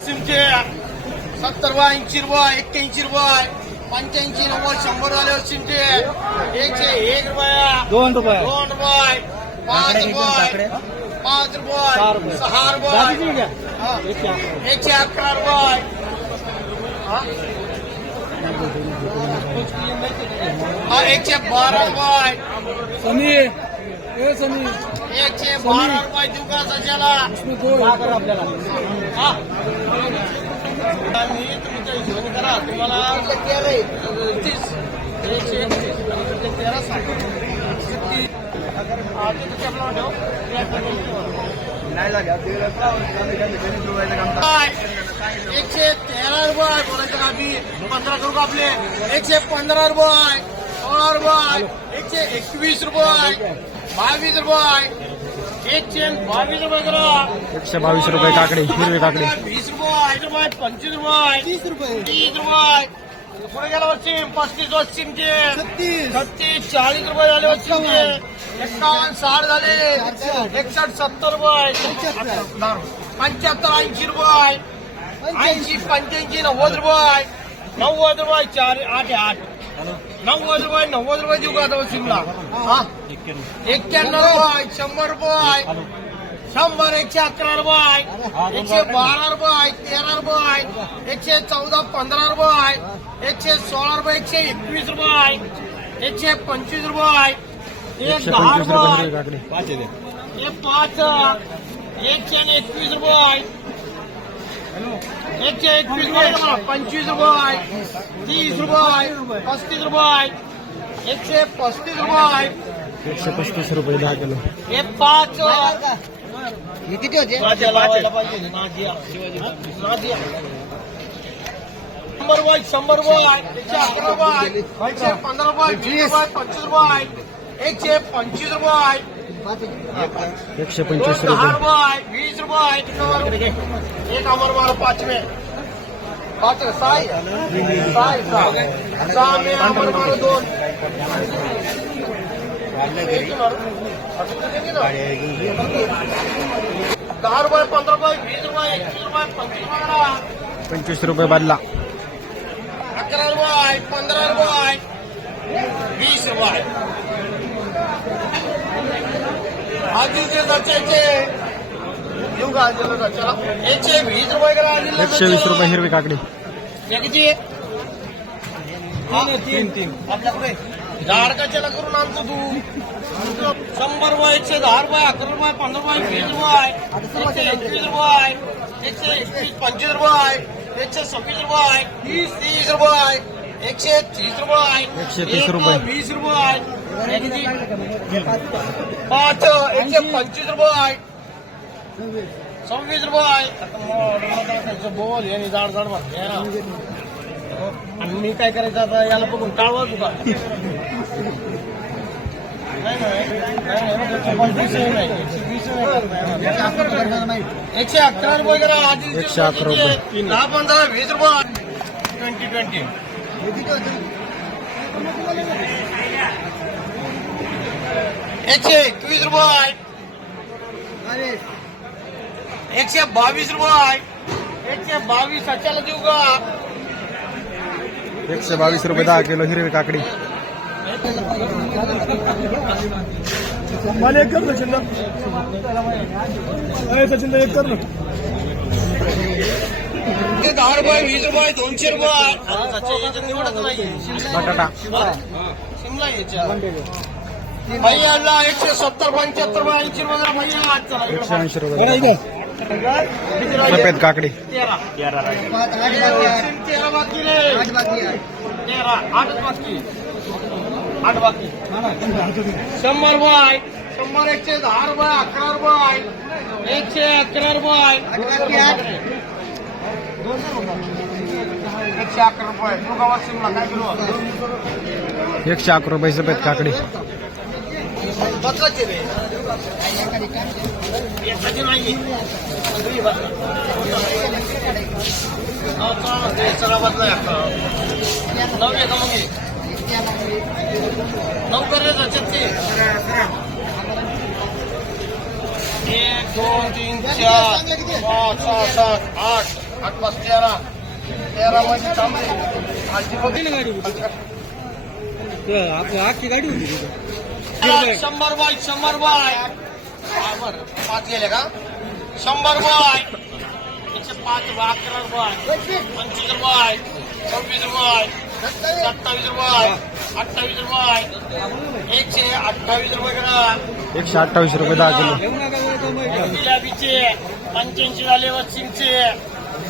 सिमचे सत्तर रुपये ऐंशी रुपये एक्क्याऐंशी रुपये पंच्याऐंशी नव्वद शंभर झाले सिमचे एकशे एक रुपया दोन रुपये। दोन रुपये पाच रुपये पाच रुपये रुपये. सहा रुपये। एकशे अकरा. रुपये। एकशे बारा रुपये। ए सनी एकशे बारा रुपये देऊ का सशाला हा. आणि तुमच्या करा. तुम्हाला तीस एकशे तेरा साठ. एकशे तर रुपये बोलायचं का मी पंधरा करू का आपले? एकशे पंधरा रुपये सोळा रुपये एकशे एकवीस रुपये बावीस रुपये। एकशे बावीस रुपये करा। एकशे बावीस रुपये काकडे हिरवे काकडे. वीस रुपये रुपये पंचवीस रुपये तीस रुपये. तीस रुपये. पुढे गेल्या वर्षी पस्तीस छत्तीस. छत्तीस चाळीस रुपये झाले एक्कावन्न साठ झाले. एकसष्ट सत्तर रुपये. पंच्याहत्तर. ऐंशी रुपये. ऐंशी पंच्याऐंशी नव्वद रुपये. नव्वद रुपये चार आठ आठ. नव्वद रुपये नव्वद रुपये देऊ का वस्तीमला हा? एक्क्याण्णव रुपये शंभर रुपये शंभर एकशे अकरा रुपये एकशे बारा. रुपये तेरा रुपये एकशे चौदा पंधरा रुपये एकशे सोळा रुपये एकशे एकवीस रुपये एकशे पंचवीस रुपये एक दहा रुपये एक पाच एकशे आणि एकवीस रुपये एकशे एकवीस रुपये पंचवीस रुपये तीस रुपये पस्तीस रुपये एकशे पस्तीस रुपये एकशे पस्तीस रुपये दहा किलो हे? पाच किती होते शंभर रुपये शंभर रुपये एकशे अकरा रुपये पंधरा रुपये वीस रुपये पंचवीस रुपये एकशे पंचवीस रुपये एकशे पंचवीस रुपये। वीस रुपये एक अमर मारो पाच में। पाच सहा में अमर मारो दोन? दहा रुपये पंधरा रुपये वीस रुपये एकवीस रुपये पंचवीस रुपये पंचवीस रुपये बदला अकरा रुपये पंधरा रुपये वीस रुपये। एकशे वीस रुपये हिरवे काकडे. किती आहे? तीन तीन. आपल्याकडे झाड कशाला करून आणतो तू. शंभर रुपये एकशे दहा रुपये अकरा रुपये पंधरा रुपये वीस रुपये एकशे एकवीस रुपये एकशे एकवीस पंचवीस रुपये एकशे सव्वीस रुपये तीस तीस रुपये एकशे तीस रुपये एकशे तीस रुपये. वीस रुपये पाच एकशे पंचवीस रुपये सव्वीस रुपये बोल यांनी जाड जाड आणि मी काय करायचं आता याला बघून टाळवा तुका. एकशे अकरा रुपये करा आधी एकशे अकरा रुपये. दहा पंधरा वीस रुपये ट्वेंटी ट्वेंटी एकशे एकवीस रुपये. एकशे बावीस रुपये. एकशे बावीस सच्याला देऊ का? एकशे बावीस रुपये दहा किलो हिरवे काकडे. मला एक कर ना अरे सचिन एक कर ना. दहा रुपये वीस रुपये दोनशे रुपये. बटाटा. शिमला याच्या भैयाला एकशे सत्तर पंच्याहत्तर ऐंशी रुपये भैया ऐंशी? सफेद काकडे. तेरा. तेरा बाकी रे. तेरा आठच बाकी. आठ बाकी. शंभर रुपये शंभर एकशे दहा रुपये अकरा रुपये. एकशे अकरा रुपये. एकशे अकरा रुपये. एकशे अकरा रुपये सफेद काकडे. बसलाच रे एखादी नाही चला बसला नऊ एका मग नऊ करायचं छत्ती एक दोन तीन चार पाच सहा सात आठ आठ पाच तेरा तेरा मध्ये थांबले आजची बघितली गाडी आपली आजची गाडी होती शंभर बाय शंभर बाय. पाच गेले का शंभर बाय एकशे पाच रुपये अकरा रुपये पंचवीस रुपये सव्वीस रुपये सत्तावीस रुपये अठ्ठावीस रुपये एकशे अठ्ठावीस रुपये करा एकशे अठ्ठावीस रुपये दहा किलो। जिलेबीचे पंच्याऐंशी झाले वस्तींचे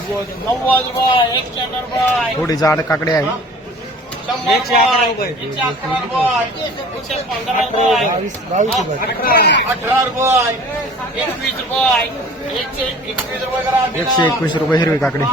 नव्वद रुपये एक्क्याण्णव रुपये थोडी जाड काकडी आहे एकशे अकरा रुपये अठरा रुपये एकवीस रुपये हिरवी काकडी.